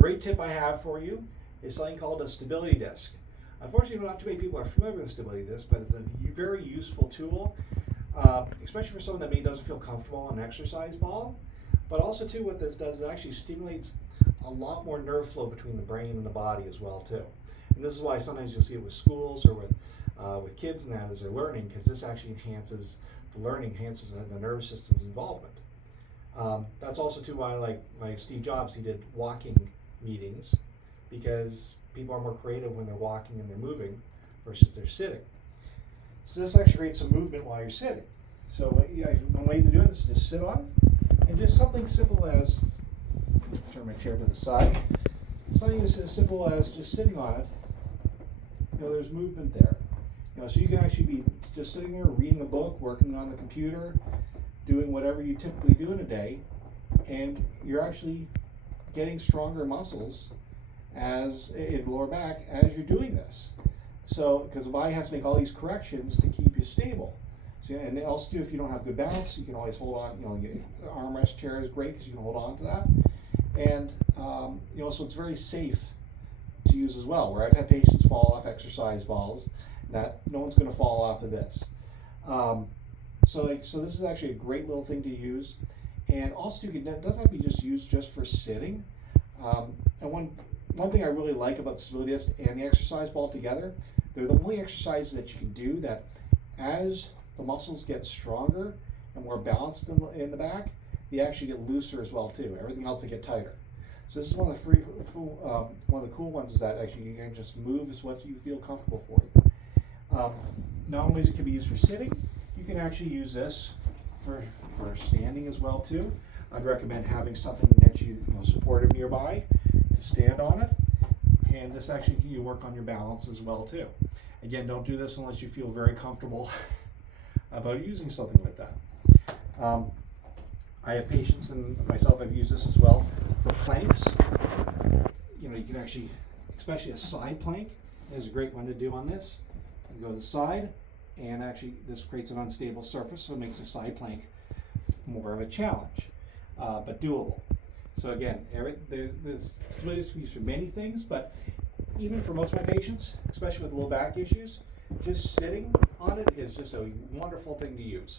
great tip I have for you is something called a stability disc. Unfortunately, not too many people are familiar with the stability disc, but it's a very useful tool, especially for someone that maybe doesn't feel comfortable on an exercise ball. But also, too, what this does is it actually stimulates a lot more nerve flow between the brain and the body as well, too. And this is why sometimes you'll see it with schools or with kids and that as they're learning, because this actually enhances the learning, enhances the nervous system's involvement. That's also too why, like Steve Jobs, he did walking meetings, because people are more creative when they're walking and they're moving versus they're sitting. So this actually creates some movement while you're sitting. So one way to do it is just sit on, and just something simple as, turn my chair to the side, something as simple as just sitting on it. There's movement there. So you can actually be just sitting there reading a book, working on the computer, doing whatever you typically do in a day, and you're actually getting stronger muscles as in the lower back as you're doing this. So, because the body has to make all these corrections to keep you stable. So, and also too, if you don't have good balance, you can always hold on. Armrest chair is great because you can hold on to that, and so it's very safe to use as well. Where I've had patients fall off exercise balls, that no one's going to fall off of this. So this is actually a great little thing to use, and also it doesn't have to be just used just for sitting. And one thing I really like about the stability disc and the exercise ball together, they're the only exercises that you can do that as the muscles get stronger and more balanced in the back, they actually get looser as well too. Everything else they get tighter. So this is one of the cool ones is that actually you can just move is what you feel comfortable for you. Not only can it be used for sitting, you can actually use this for standing as well too. I'd recommend having something that you supportive nearby to stand on it, and this actually you work on your balance as well too. Again, don't do this unless you feel very comfortable about using something like that. I have patients and myself, I've used this as well for planks. You can actually, especially a side plank is a great one to do on this. You go to the side, and actually this creates an unstable surface, so it makes a side plank more of a challenge, but doable. So again, this stability disc can be used for many things, but even for most of my patients, especially with low back issues, just sitting on it is just a wonderful thing to use.